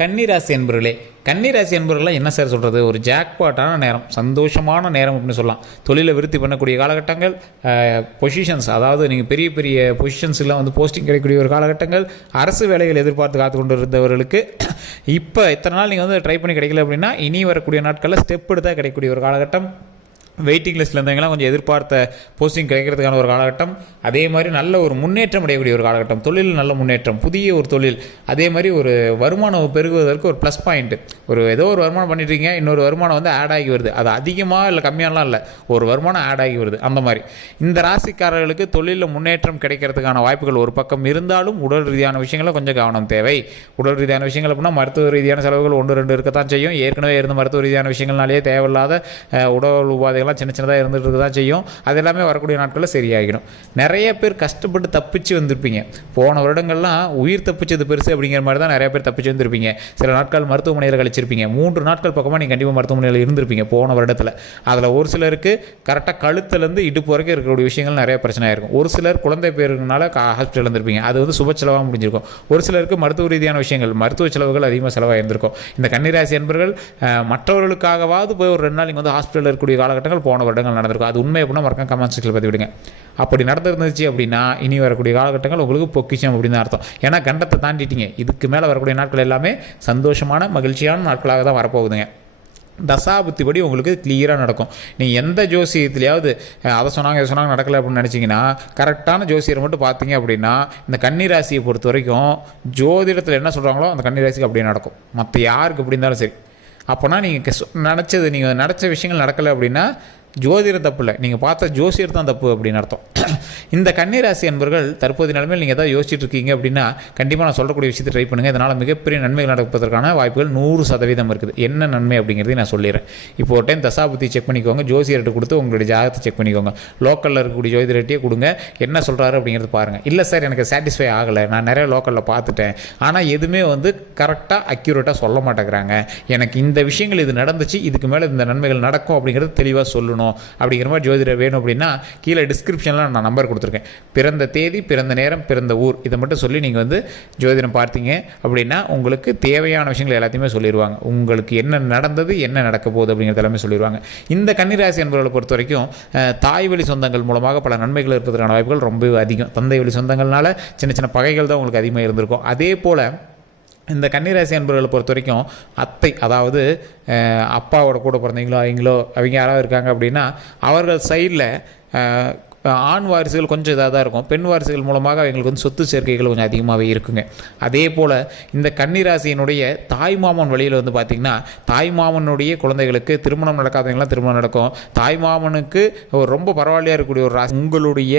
கன்னிராசி என்பவர்களே கன்னிராசி என்பவர்கள்லாம் என்ன சார் சொல்கிறது ஒரு ஜாக்பாட்டான நேரம் சந்தோஷமான நேரம் அப்படின்னு சொல்லலாம். தொழிலை விருத்தி பண்ணக்கூடிய காலகட்டங்கள் பொசிஷன்ஸ் அதாவது நீங்கள் பெரிய பெரிய பொசிஷன்ஸ்லாம் வந்து போஸ்டிங் கிடைக்கக்கூடிய ஒரு காலகட்டங்கள் அரசு வேலைகள் எதிர்பார்த்து காத்து கொண்டு இருந்தவர்களுக்கு இப்போ இத்தனை நாள் நீங்கள் வந்து ட்ரை பண்ணி கிடைக்கல அப்படின்னா இனி வரக்கூடிய நாட்களில் ஸ்டெப் எடுத்தால் கிடைக்கக்கூடிய ஒரு காலகட்டம் வெயிட்டிங் லிஸ்ட்டில் இருந்தவங்களாம் கொஞ்சம் எதிர்பார்த்த போஸ்டிங் கிடைக்கிறதுக்கான ஒரு காலகட்டம் அதே மாதிரி நல்ல ஒரு முன்னேற்றம் அடையக்கூடிய ஒரு காலகட்டம் தொழிலில் நல்ல முன்னேற்றம் புதிய ஒரு தொழில் அதே மாதிரி ஒரு வருமானம் பெருகுவதற்கு ஒரு ப்ளஸ் பாயிண்ட் ஒரு ஏதோ ஒரு வருமானம் பண்ணிட்டுருக்கீங்க இன்னொரு வருமானம் வந்து ஆட் ஆகி வருது. அது அதிகமாக இல்லை கம்மியாலாம் இல்லை ஒரு வருமானம் ஆட் ஆகி வருது. அந்த மாதிரி. இந்த ராசிக்காரர்களுக்கு தொழிலில் முன்னேற்றம் கிடைக்கிறதுக்கான வாய்ப்புகள் ஒரு பக்கம் இருந்தாலும் உடல் ரீதியான விஷயங்களை கொஞ்சம் கவனம் தேவை. உடல் ரீதியான விஷயங்கள் அப்படின்னா மருத்துவ ரீதியான செலவுகள் ஒன்று ரெண்டு இருக்கத்தான் செய்யும். ஏற்கனவே இருந்த மருத்துவ ரீதியான விஷயங்கள்னாலேயே தேவையில்லாத உடல் உபாதைகள் சின்ன சின்னதாக இருந்துட்டு இருக்க தான் செய்யும். அது எல்லாமே வரக்கூடிய நாட்களில் சரியாகிடும். நிறைய பேர் கஷ்டப்பட்டு தப்பிச்சு வந்திருப்பீங்க. போன வருடங்கள்லாம் உயிர் தப்பிச்சது பெருசு அப்படிங்கிற மாதிரி தான் நிறைய பேர் தப்பிச்சு வந்திருப்பீங்க. சில நாட்கள் மருத்துவமனையில் கழிச்சிருப்பீங்க. மூன்று நாட்கள் பக்கமாக நீங்கள் கண்டிப்பாக மருத்துவமனையில் இருந்திருப்பீங்க போன வருடத்தில். அதில் ஒரு சிலருக்கு கரெக்டாக கழுத்துலேருந்து இடுப்பு வரைக்கும் இருக்கக்கூடிய விஷயங்கள் நிறைய பிரச்சனை இருக்கும் ஒரு சிலர் குழந்தை பேருனால ஹாஸ்பிட்டல் இருந்திருப்பீங்க. அது வந்து சுப செலவாக முடிஞ்சிருக்கும். ஒரு சிலருக்கு மருத்துவ ரீதியான விஷயங்கள் மருத்துவ செலவுகள் அதிகமாக செலவாக இருந்திருக்கும் இந்த கன்னிராசி என்பர்கள் மற்றவர்களுக்காகவாவது போய் ஒரு ரெண்டு நாள் இங்கே வந்து ஹாஸ்பிட்டலில் இருக்கக்கூடிய காலகட்டங்கள் போன வருடங்கள் நடந்திருக்கும். அது உண்மை அப்படின்னா மறக்காம கமெண்ட் செக்ஷனில் பற்றி விடுங்க அப்படி நடந்திருந்துச்சு அப்படின்னா இனி வரக்கூடிய காலகட்டங்கள் உங்களுக்கு பொக்கிஷம் அப்படின்னு தான் அர்த்தம். ஏன்னா கண்டத்தை தாண்டிட்டீங்க. இதுக்கு மேலே வரக்கூடிய நாட்கள் எல்லாமே சந்தோஷமான மகிழ்ச்சியான நாட்களாக தான் வரப்போகுதுங்க. தசாபுத்திபடி உங்களுக்கு கிளியராக நடக்கும். நீங்கள் எந்த ஜோசியத்துலையாவது அதை சொன்னாங்க இதை சொன்னாங்க நடக்கலை அப்படின்னு நினச்சிங்கன்னா கரெக்டான ஜோசியரை மட்டும் பார்த்தீங்க அப்படின்னா இந்த கன்னிராசியை பொறுத்த வரைக்கும் ஜோதிடத்தில் என்ன சொல்கிறாங்களோ அந்த கன்னிராசிக்கு அப்படியே நடக்கும். மற்ற யாருக்கு அப்படி இருந்தாலும் சரி. அப்போனா நீங்கள் நினச்சது நீங்கள் நினச்ச விஷயங்கள் நடக்கலை அப்படின்னா ஜோதிடம் தப்பு இல்லை நீங்கள் பார்த்த ஜோசியர் தான் தப்பு அப்படின்னு அர்த்தம். இந்த கன்னிராசி என்பர்கள் தற்போதைய நிலைமையில் நீங்கள் ஏதாவது யோசிச்சுட்டு இருக்கீங்க அப்படின்னா கண்டிப்பாக நான் சொல்லக்கூடிய விஷயத்தை ட்ரை பண்ணுங்கள் இதனால் மிகப்பெரிய நன்மைகள் நடப்பதற்கான வாய்ப்புகள் நூறு சதவீதம் இருக்குது. என்ன நன்மை அப்படிங்கிறதையும் நான் சொல்லிடுறேன். இப்போ ஒரு டைம் தசாபுத்தி செக் பண்ணிக்கோங்க. ஜோசியர்கிட்ட கொடுத்து உங்களுடைய ஜாதகத்தை செக் பண்ணிக்கோங்க. லோக்கலில் இருக்கக்கூடிய ஜோதிடர்கிட்டயே கொடுங்க. என்ன சொல்கிறாரு அப்படிங்கிறது பாருங்கள் இல்லை சார் எனக்கு சாட்டிஸ்ஃபை ஆகலை. நான் நிறைய லோக்கலில் பார்த்துட்டேன். ஆனால் எதுவுமே வந்து கரெக்டாக அக்யூரேட்டாக சொல்ல மாட்டேங்கிறாங்க. எனக்கு இந்த விஷயங்கள் இது நடந்துச்சு இதுக்கு மேலே இந்த நன்மைகள் நடக்கும் அப்படிங்கிறது தெளிவாக சொல்லணும். அப்படிங்கிற மாதிரி ஜோதிடர் வேணும் அப்படின்னா கீழே டிஸ்கிரிப்ஷனில் நான் நம்பர் கொடுத்துருக்கேன். பிறந்த தேதி பிறந்த நேரம் பிறந்த ஊர் இதை மட்டும் சொல்லி நீங்கள் வந்து ஜோதிடம் பார்த்தீங்க அப்படின்னா உங்களுக்கு தேவையான விஷயங்கள் எல்லாத்தையுமே சொல்லிடுவாங்க. உங்களுக்கு என்ன நடந்தது என்ன நடக்க போகுது அப்படிங்கிறது எல்லாமே சொல்லிடுவாங்க. இந்த கன்னிராசி என்பவர்களை பொறுத்த வரைக்கும் தாய் வழி சொந்தங்கள் மூலமாக பல நன்மைகள் இருப்பதற்கான வாய்ப்புகள் ரொம்ப அதிகம். தந்தை வழி சொந்தங்கள்னால சின்ன சின்ன பகைகள் தான் உங்களுக்கு அதிகமாக இருந்திருக்கும். அதே போல் இந்த கன்னிராசி அன்பர்களை பொறுத்த வரைக்கும் அத்தை அதாவது அப்பாவோட கூட பிறந்தவங்களோ அவங்களோ அவங்க யாராவது இருக்காங்க அப்படின்னா அவர்கள் சைடில் ஆண் வாரிசுகள் கொஞ்சம் இதாக தான் இருக்கும். பெண் வாரிசுகள் மூலமாக அவங்களுக்கு வந்து சொத்து சேர்க்கைகள் கொஞ்சம் அதிகமாகவே இருக்குங்க. அதே போல் இந்த கன்னிராசியினுடைய தாய்மாமன் வழியில் வந்து பார்த்திங்கன்னா தாய்மாமனுடைய குழந்தைகளுக்கு திருமணம் நடக்காதவங்களாம் திருமணம் நடக்கும். தாய்மாமனுக்கு ஒரு ரொம்ப பரவாயில்லையாக இருக்கக்கூடிய ஒரு ராசி உங்களுடைய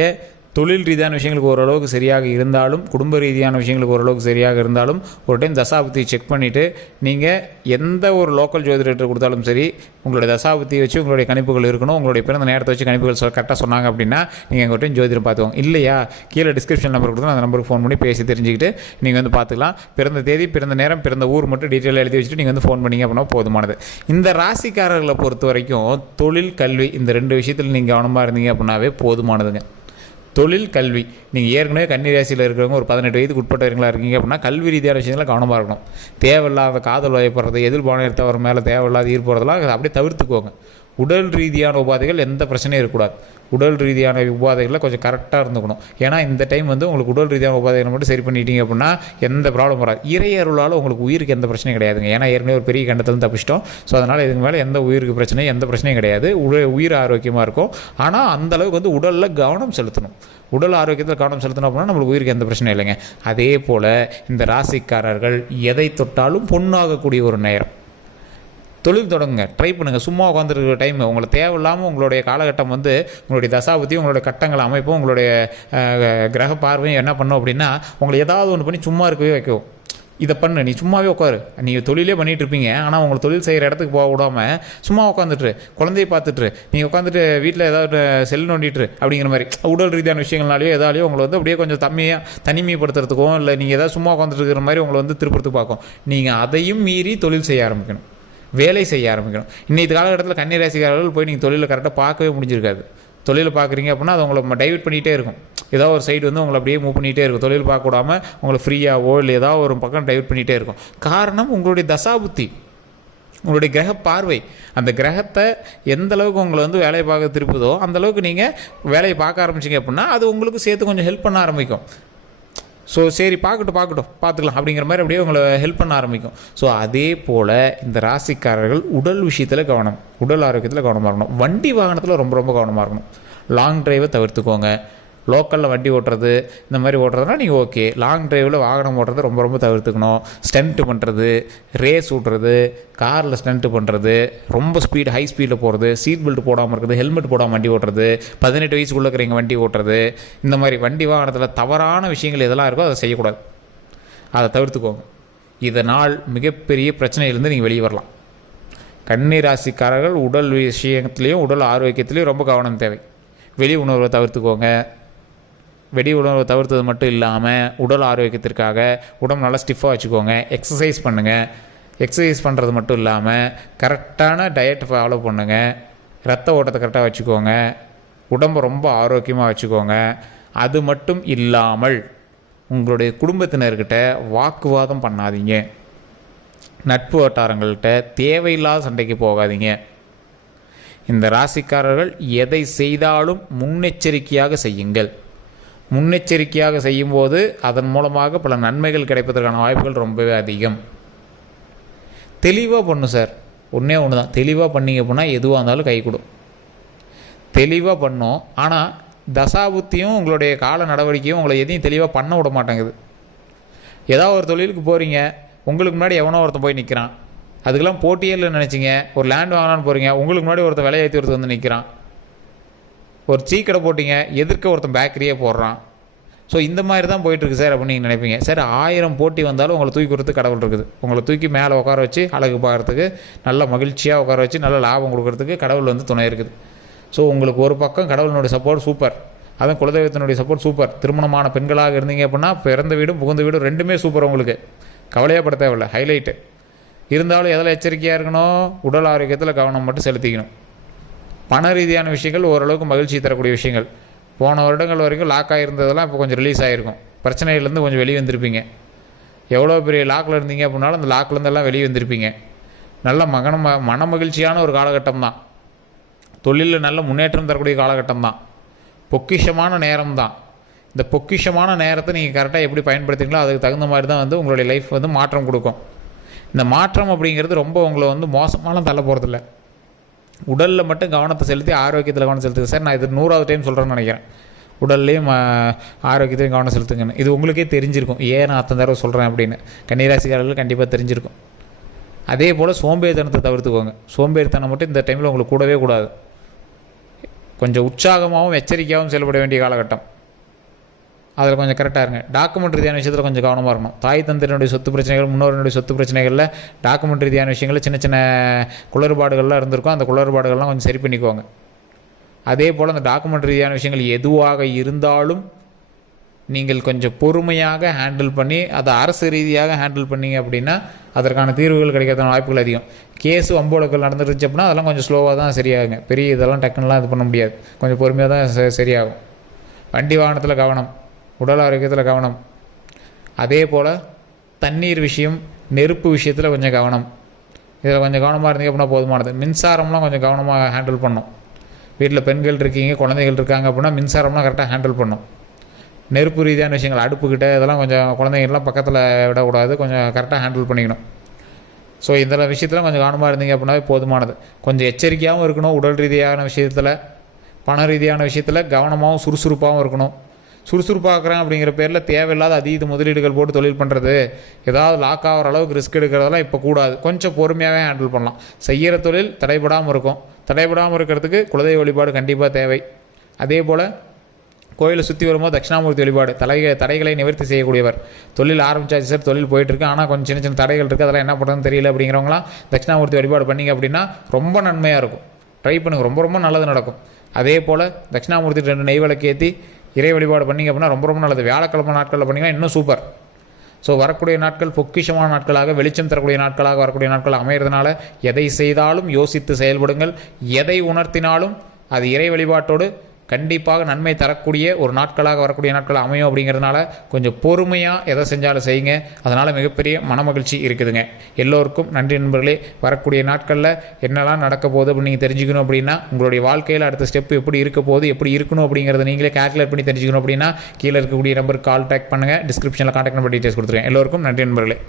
தொழில் ரீதியான விஷயங்களுக்கு ஓரளவுக்கு சரியாக இருந்தாலும் குடும்ப ரீதியான விஷயங்களுக்கு ஓரளவுக்கு சரியாக இருந்தாலும் ஒரு டைம் தசாபுத்தியை செக் பண்ணிவிட்டு நீங்கள் எந்த ஒரு லோக்கல் ஜோதிடர் கொடுத்தாலும் சரி உங்களுடைய தசாபுத்தியை வச்சு உங்களுடைய கணிப்புகள் இருக்கணும் உங்களுடைய பிறந்த நேரத்தை வச்சு கணிப்புகள் சொல் கரெக்டாக சொன்னாங்க அப்படின்னா நீங்கள் எங்கள் டைம் ஜோதிடம் பார்த்துக்கோங்க. இல்லையா? கீழே டிஸ்கிரிப்ஷன் நம்பர் கொடுத்து அந்த நம்பருக்கு ஃபோன் பண்ணி பேசி தெரிஞ்சுக்கிட்டு நீங்கள் வந்து பார்த்துக்கலாம். பிறந்த தேதி பிறந்த நேரம் பிறந்த ஊர் மட்டும் டீட்டெயில் எழுதி வச்சுட்டு நீங்கள் வந்து ஃபோன் பண்ணீங்க அப்படின்னா போதுமானது. இந்த ராசிக்காரர்களை பொறுத்த வரைக்கும் தொழில் கல்வி இந்த ரெண்டு விஷயத்தில் நீங்கள் கவனமாக இருந்தீங்க அப்படின்னாவே போதுமானதுங்க. தொழில் கல்வி. நீங்கள் ஏற்கனவே கன்னி ராசியில் இருக்கிறவங்க ஒரு பதினெட்டு வயதுக்கு உட்பட்டவர்களாக இருக்கீங்க அப்படின்னா கல்வி ரீதியான விஷயங்கள கவனமாக இருக்கணும். தேவையில்லாத காதல் வயப்படுறது எதிர்பான எடுத்தவர் மேலே தேவையில்லாத ஈர்ப்புறதெல்லாம் அப்படியே தவிர்த்துக்கோங்க. உடல் ரீதியான உபாதைகள் எந்த பிரச்சனையும் இருக்கக்கூடாது. உடல் ரீதியான உபாதைகளில் கொஞ்சம் கரெக்டாக இருந்துக்கணும். ஏன்னா இந்த டைம் வந்து உங்களுக்கு உடல் ரீதியான உபாதைகளை மட்டும் சரி பண்ணிட்டீங்க அப்படின்னா எந்த ப்ராப்ளம் வராது. இறை அருளால் உங்களுக்கு உயிருக்கு எந்த பிரச்சனையும் கிடையாதுங்க. ஏன்னா ஏற்கனவே ஒரு பெரிய கண்டத்தில் தப்பிச்சிட்டோம். ஸோ அதனால் இதுக்கு மேலே எந்த உயிருக்கு பிரச்சனையும் எந்த பிரச்சனையும் கிடையாது. உடல் உயிர் ஆரோக்கியமாக இருக்கும். ஆனால் அந்த அளவுக்கு வந்து உடலில் கவனம் செலுத்தணும். உடல் ஆரோக்கியத்தில் கவனம் செலுத்தணும் அப்படின்னா நம்மளுக்கு உயிருக்கு எந்த பிரச்சனையும் இல்லைங்க. அதே போல் இந்த ராசிக்காரர்கள் எதை தொட்டாலும் பொண்ணாகக்கூடிய ஒரு நேரம். தொழில் தொடங்குங்க. ட்ரை பண்ணுங்கள் சும்மா உட்காந்துருக்கிற டைம் உங்களை தேவையில்லாமல் உங்களுடைய காலகட்டம் வந்து உங்களுடைய தசாபுத்தி உங்களுடைய கட்டங்கள் அமைப்பும் உங்களுடைய கிரக பார்வையும் என்ன பண்ணும் அப்படின்னா உங்களை ஏதாவது ஒன்று பண்ணி சும்மா இருக்கவே வைக்கும். இதை பண்ணு. நீ சும்மாவே உட்காரு. நீங்கள் தொழிலே பண்ணிகிட்ருப்பீங்க இருப்பீங்க. ஆனால் உங்களை தொழில் செய்கிற இடத்துக்கு போக விடாமல் சும்மா உட்காந்துட்டு குழந்தைய பார்த்துட்டு நீ உட்காந்துட்டு வீட்டில் ஏதாவது செல் நோண்டிட்டு அப்படிங்கிற மாதிரி. உடல் ரீதியான விஷயங்கள்னாலேயோ எதாலேயோ உங்களை வந்து அப்படியே கொஞ்சம் தம்மியாக தனிமைப்படுத்துறதுக்கும் இல்லை நீங்கள் ஏதாவது சும்மா உட்காந்துட்டு இருக்கிற மாதிரி உங்களை வந்து திருப்பத்துக்கு பார்க்கும். நீங்கள் அதையும் மீறி தொழில் செய்ய ஆரம்பிக்கணும். வேலை செய்ய ஆரம்பிக்கணும். இன்னைக்கு காலகட்டத்தில் கன்னிராசிக்காரர்கள் போய் நீங்கள் தொழிலை கரெக்டாக பார்க்கவே முடிஞ்சிருக்காது. தொழில் பார்க்குறீங்க அப்படின்னா அது உங்களை டைவர்ட் பண்ணிகிட்டே இருக்கும். ஏதோ ஒரு சைடு வந்து உங்களை அப்படியே மூவ் பண்ணிகிட்டே இருக்கும். தொழில் பார்க்க விடாமல் உங்களை ஃப்ரீயாகவோ இல்லை ஏதோ ஒரு பக்கம் டைவர்ட் பண்ணிகிட்டே இருக்கும். காரணம் உங்களுடைய தசாபுத்தி உங்களுடைய கிரக பார்வை. அந்த கிரகத்தை எந்த அளவுக்கு உங்களை வந்து வேலையை பார்க்க திருப்புதோ அந்த அளவுக்கு நீங்கள் வேலையை பார்க்க ஆரம்பிச்சிங்க அப்படின்னா அது உங்களுக்கு சேர்த்து கொஞ்சம் ஹெல்ப் பண்ண ஆரம்பிக்கும். ஸோ சரி பார்க்கட்டும் பார்க்கட்டும். பார்த்துக்கலாம். அப்படிங்கிற மாதிரி அப்படியே உங்களை ஹெல்ப் பண்ண ஆரம்பிக்கும். ஸோ அதே போல் இந்த ராசிக்காரர்கள் உடல் விஷயத்தில் கவனம் உடல் ஆரோக்கியத்தில் கவனமாக இருக்கணும். வண்டி வாகனத்தில் ரொம்ப ரொம்ப கவனமாக இருக்கணும். லாங் டிரைவை தவிர்த்துக்கோங்க. லோக்கலில் வண்டி ஓட்டுறது இந்த மாதிரி ஓட்டுறதுனா நீங்கள் ஓகே. லாங் டிரைவில் வாகனம் ஓட்டுறது ரொம்ப ரொம்ப தவிர்த்துக்கணும். ஸ்டண்ட்டு பண்ணுறது ரேஸ் ஓட்டுறது காரில் ஸ்டண்ட்டு பண்ணுறது ரொம்ப ஸ்பீடு ஹை ஸ்பீடில் போகிறது சீட் பெல்ட் போடாமல் இருக்கிறது ஹெல்மெட் போடாமல் வண்டி ஓட்டுறது பதினெட்டு வயசுக்குள்ளே இருக்கிறவங்க வண்டி ஓட்டுறது இந்த மாதிரி வண்டி வாகனத்தில் தவறான விஷயங்கள் எதெல்லாம் இருக்கோ அதை செய்யக்கூடாது. அதை தவிர்த்துக்கோங்க. இதனால் மிகப்பெரிய பிரச்சனையிலேருந்து நீங்கள் வெளியே வரலாம். கன்னி ராசிக்காரர்கள் உடல் விஷயத்துலேயும் உடல் ஆரோக்கியத்துலேயும் ரொம்ப கவனம் தேவை. வெளி உணர்வை தவிர்த்துக்கோங்க. வெடி உணவு தவிர்த்தது மட்டும் இல்லாமல் உடல் ஆரோக்கியத்திற்காக உடம்பு நல்லா ஸ்டிஃபாக வச்சுக்கோங்க. எக்ஸசைஸ் பண்ணுங்கள் எக்ஸசைஸ் பண்ணுறது மட்டும் இல்லாமல் கரெக்டான டயட் ஃபாலோ பண்ணுங்கள் ரத்த ஓட்டத்தை கரெக்டாக வச்சுக்கோங்க. உடம்பை ரொம்ப ஆரோக்கியமாக வச்சுக்கோங்க. அது மட்டும் இல்லாமல் உங்களுடைய குடும்பத்தினர்கிட்ட வாக்குவாதம் பண்ணாதீங்க. நட்பு வட்டாரங்கள்கிட்ட தேவையில்லாத சண்டைக்கு போகாதீங்க. இந்த ராசிக்காரர்கள் எதை செய்தாலும் முன்னெச்சரிக்கையாக செய்யுங்கள். முன்னெச்சரிக்கையாக செய்யும்போது அதன் மூலமாக பல நன்மைகள் கிடைப்பதற்கான வாய்ப்புகள் ரொம்பவே அதிகம். தெளிவாக பண்ணும் சார். ஒன்றே ஒன்று தான் தெளிவாக பண்ணீங்க அப்படின்னா எதுவாக இருந்தாலும் கை கொடும் தெளிவாக பண்ணும். ஆனால் தசாபுத்தியும் உங்களுடைய கால நடவடிக்கையும் உங்களை எதையும் தெளிவாக பண்ண விட மாட்டேங்குது. ஏதாவது ஒரு தொழிலுக்கு போகிறீங்க உங்களுக்கு முன்னாடி எவனோ ஒருத்தன் போய் நிற்கிறான் அதுக்கெல்லாம் போட்டியே இல்லைன்னு நினச்சிங்க. ஒரு லேண்ட் வாங்கலான்னு போகிறீங்க உங்களுக்கு முன்னாடி ஒருத்தன் விலையேற்றி ஒருத்தர் வந்து நிற்கிறான் ஒரு டீ கடை போட்டிங்க எதிர்க்க ஒருத்தன் பேக்கரியே போடுறான். ஸோ இந்த மாதிரி தான் போயிட்டுருக்கு சார் அப்படின்னு நீங்கள் நினைப்பீங்க. சார் ஆயிரம் போட்டி வந்தாலும் உங்களை தூக்கி கொடுத்து கடவுள் இருக்குது. உங்களை தூக்கி மேலே உட்கார வச்சு அழகு பார்க்குறதுக்கு நல்ல மகிழ்ச்சியாக உட்கார வச்சு நல்ல லாபம் கொடுக்கறதுக்கு கடவுள் வந்து துணை இருக்குது. ஸோ உங்களுக்கு ஒரு பக்கம் கடவுளினுடைய சப்போர்ட் சூப்பர் அதுவும் குலதெய்வத்தினுடைய சப்போர்ட் சூப்பர் திருமணமான பெண்களாக இருந்தீங்க அப்படின்னா பிறந்த வீடும் புகுந்த வீடும் ரெண்டுமே சூப்பர் உங்களுக்கு. கவலையாக பட தேவையில்ல ஹைலைட்டு இருந்தாலும் எதில் எச்சரிக்கையாக இருக்கணும்? உடல் ஆரோக்கியத்தில் கவனம் மட்டும் செலுத்திக்கணும். பண ரீதியான விஷயங்கள் ஓரளவுக்கு மகிழ்ச்சி தரக்கூடிய விஷயங்கள். போன வருடங்கள் வரைக்கும் லாக் ஆகிருந்ததெல்லாம் இப்போ கொஞ்சம் ரிலீஸ் ஆகிருக்கும் பிரச்சனையிலேருந்து கொஞ்சம் வெளியே வந்திருப்பீங்க. எவ்வளோ பெரிய லாக்கில் இருந்தீங்க அப்படின்னாலும் அந்த லாக்லேருந்தெல்லாம் வெளியே வந்திருப்பீங்க. நல்ல மகன மன மகிழ்ச்சியான ஒரு காலகட்டம் தான். தொழிலில் நல்ல முன்னேற்றம் தரக்கூடிய காலகட்டம் தான். பொக்கிஷமான நேரம் தான். இந்த பொக்கிஷமான நேரத்தை நீங்கள் கரெக்டாக எப்படி பயன்படுத்துறீங்களோ அதுக்கு தகுந்த மாதிரி தான் வந்து உங்களுடைய லைஃப் வந்து மாற்றம் கொடுக்கும். இந்த மாற்றம் அப்படிங்கிறது ரொம்ப உங்களை வந்து மோசமாலாம் தள்ள போகிறதில்ல உடலில் மட்டும் கவனத்தை செலுத்தி ஆரோக்கியத்தில் கவனம் செலுத்துங்க. சார் நான் இது நூறாவது டைம் சொல்கிறேன்னு நினைக்கிறேன். உடல்லையும் ஆரோக்கியத்தையும் ஆரோக்கியத்திலையும் கவனம் செலுத்துங்கன்னு. இது உங்களுக்கே தெரிஞ்சிருக்கும். ஏன் நான் அத்தனை தடவை சொல்கிறேன் அப்படின்னு. கன்னிராசிக்காரர்கள் கண்டிப்பாக தெரிஞ்சிருக்கும். அதே போல் சோம்பேறித்தனத்தை தவிர்த்துக்கோங்க. சோம்பேறித்தனம் மட்டும் இந்த டைமில் உங்களுக்கு கூடவே கூடாது. கொஞ்சம் உற்சாகமாகவும் எச்சரிக்கையாகவும் செயல்பட வேண்டிய காலகட்டம். அதில் கொஞ்சம் கரெக்டாக இருங்க. டாக்குமெண்ட் ரீதியான விஷயத்தில் கொஞ்சம் கவனமாக இருக்கணும். தாய் தந்தையினுடைய சொத்து பிரச்சனைகள் முன்னோரினுடைய சொத்து பிரச்சனைகளில் டாக்குமெண்ட் ரீதியான விஷயங்கள் சின்ன சின்ன குளறுபாடுகள்லாம் இருந்திருக்கும். அந்த குளறுபாடுகள்லாம் கொஞ்சம் சரி பண்ணிக்கோங்க. அதே போல் அந்த டாக்குமெண்ட் ரீதியான விஷயங்கள் எதுவாக இருந்தாலும் நீங்கள் கொஞ்சம் பொறுமையாக ஹேண்டில் பண்ணி அதை அரசு ரீதியாக ஹேண்டில் பண்ணிங்க அப்படின்னா அதற்கான தீர்வுகள் கிடைக்கிறதுக்கான வாய்ப்புகள் அதிகம். கேஸு வம்போலக்கள் நடந்துருச்சு அப்படின்னா அதெல்லாம் கொஞ்சம் ஸ்லோவாக தான் சரியாகுங்க. பெரிய இதெல்லாம் டக்குன்னுலாம் இது பண்ண முடியாது. கொஞ்சம் பொறுமையாக தான் ச- சரியாகும். வண்டி வாகனத்தில் கவனம். உடல் ஆரோக்கியத்தில் கவனம். அதே போல் தண்ணீர் விஷயம் நெருப்பு விஷயத்தில் கொஞ்சம் கவனம். இதில் கொஞ்சம் கவனமாக இருந்தீங்க அப்படின்னா போதுமானது. மின்சாரம்லாம் கொஞ்சம் கவனமாக ஹேண்டில் பண்ணும். வீட்டில் பெண்கள் இருக்கீங்க குழந்தைகள் இருக்காங்க அப்படின்னா மின்சாரம்லாம் கரெக்டாக ஹேண்டில் பண்ணும். நெருப்பு ரீதியான விஷயங்கள் அடுப்புக்கிட்ட இதெல்லாம் கொஞ்சம் குழந்தைங்கள்லாம் பக்கத்தில் விடக்கூடாது. கொஞ்சம் கரெக்டாக ஹேண்டில் பண்ணிக்கணும். ஸோ இந்த விஷயத்தில் கொஞ்சம் கவனமாக இருந்தீங்க அப்படின்னாவே போதுமானது. கொஞ்சம் எச்சரிக்கையாகவும் இருக்கணும். உடல் ரீதியான விஷயத்தில் பண ரீதியான விஷயத்தில் கவனமாகவும் சுறுசுறுப்பாகவும் இருக்கணும். சுறுசுறுப்பாக்குறேன் அப்படிங்கிற பேரில் தேவையில்லாத அதீத முதலீடுகள் போட்டு தொழில் பண்ணுறது ஏதாவது லாக் ஆகிற அளவுக்கு ரிஸ்க் எடுக்கிறதெல்லாம் இப்போ கூடாது. கொஞ்சம் பொறுமையாகவே ஹேண்டில் பண்ணலாம். செய்கிற தொழில் தடைபடாமல் இருக்கும். தடைபடாமல் இருக்கிறதுக்கு குலதெய்வ வழிபாடு கண்டிப்பாக தேவை. அதே போல் கோயிலை சுற்றி வரும்போது தட்சிணாமூர்த்தி வழிபாடு தலை தடைகளை நிவர்த்தி செய்யக்கூடியவர். தொழில் ஆரம்பிச்சாச்சு சார் தொழில் போயிட்டுருக்கு. ஆனால் கொஞ்சம் சின்ன சின்ன தடைகள் இருக்குது அதெல்லாம் என்ன பண்ணுறதுன்னு தெரியல அப்படிங்கிறவங்களாம் தட்சிணாமூர்த்தி வழிபாடு பண்ணிங்க அப்படின்னா ரொம்ப நன்மையாக இருக்கும். ட்ரை பண்ணுங்க. ரொம்ப ரொம்ப நல்லது நடக்கும். அதே போல் தட்சிணாமூர்த்தி ரெண்டு நெய் விளக்கு ஏற்றி இறை வழிபாடு பண்ணீங்க அப்படின்னா ரொம்ப ரொம்ப நல்லது. வியாழக்கிழமை நாட்களில் பண்ணீங்கன்னா இன்னும் சூப்பர் ஸோ வரக்கூடிய நாட்கள் பொக்கிஷமான நாட்களாக வெளிச்சம் தரக்கூடிய நாட்களாக வரக்கூடிய நாட்கள் அமையிறதுனால எதை செய்தாலும் யோசித்து செயல்படுங்கள். எதை உணர்த்தினாலும் அது இறை வழிபாட்டோடு கண்டிப்பாக நன்மை தரக்கூடிய ஒரு நாட்களாக வரக்கூடிய நாட்கள் அமையும் அப்படிங்கிறதுனால கொஞ்சம் பொறுமையாக எதை செஞ்சாலும் செய்யுங்க. அதனால் மிகப்பெரிய மனமகிழ்ச்சி இருக்குதுங்க. எல்லோருக்கும் நன்றி நண்பர்களே. வரக்கூடிய நாட்களில் என்னெல்லாம் நடக்க போகுது அப்படின்னு நீங்கள் தெரிஞ்சுக்கணும் அப்படின்னா உங்களுடைய வாழ்க்கையில் அடுத்த ஸ்டெப் எப்படி இருக்க போகுது எப்படி இருக்கணும் அப்படிங்கிறத நீங்களே கேல்குலேட் பண்ணி தெரிஞ்சுக்கணும் அப்படின்னா கீழே இருக்கக்கூடிய நம்பருக்கு கால் டேக் பண்ணுங்கள் டிஸ்கிரிப்ஷனில் கான்டாக்ட் நம்பர் டீட்டெயில்ஸ் கொடுத்துருக்கேன் எல்லோருக்கும் நன்றி நண்பர்களே.